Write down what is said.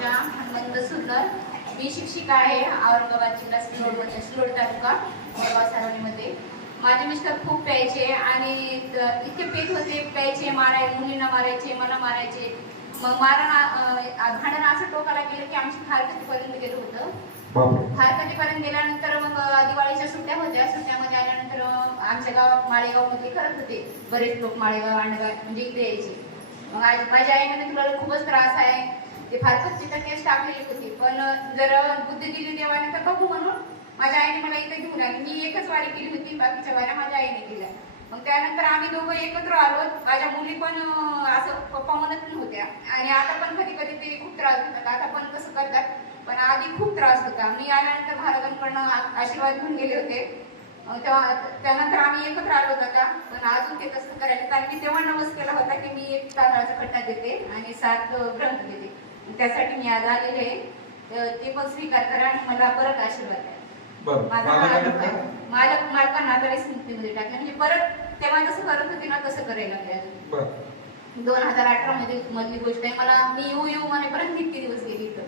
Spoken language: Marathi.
पूजा हनुमंत सुंदर. मी शिक्षिका आहे औरंगाबाद जिल्हा सिल्लोड तालुका जळगाव सारवणीमध्ये. माझे मिस्टर खूप प्यायचे आणि इतके पेट होते, प्यायचे, मुलींना मारायचे, मला मारायचे. मग भांडण असं टोकाला गेलं की आमची फारकतीपर्यंत गेलो होतं. फारकतीपर्यंत गेल्यानंतर मग दिवाळीच्या सुट्ट्या होत्या. सुट्ट्यामध्ये आल्यानंतर आमच्या गावात माळेगावमध्ये करत होते बरेच लोक. माळेगाव अंडगाव म्हणजे इकडे यायचे. मग माझ्या आईने तुला खूपच त्रास आहे, ते फारकतीची तर केस टाकलेली होती, पण जर बुद्धी दिली देवाने तर बघू म्हणून माझ्या आईने मला इथे घेऊन आली. मी एकच वारी केली होती, बाकीच्या वाऱ्या माझ्या आईने केल्या. मग त्यानंतर आम्ही दोघं एकत्र आलो. माझ्या मुली पण असं पप्पा म्हणत होत्या आणि आता पण कधी कधी ते खूप त्रास देतात. आता पण कसं करतात, पण आधी खूप त्रास होता. मी आल्यानंतर महाराजांकडनं आशीर्वाद घेऊन गेले होते. त्यानंतर आम्ही एकत्र आलो होता. पण अजून ते तसं करायला, कारण मी तेव्हा नवस केला होता की मी एक तांदळाचा कट्टा देते आणि 7 ग्रंथ देते. त्यासाठी मी आज आलेले आहे. ते पण स्वीकार करा आणि मला परत आशीर्वाद द्या. माझ्या मालकांना आता स्मृतीमध्ये टाकलं, म्हणजे परत तेव्हा जसं करत होती ना तसं करायला लागले. 2018 मध्ये मधली गोष्ट आहे. मला मी येऊ म्हणेपर्यंत इतके दिवस गेली इथं.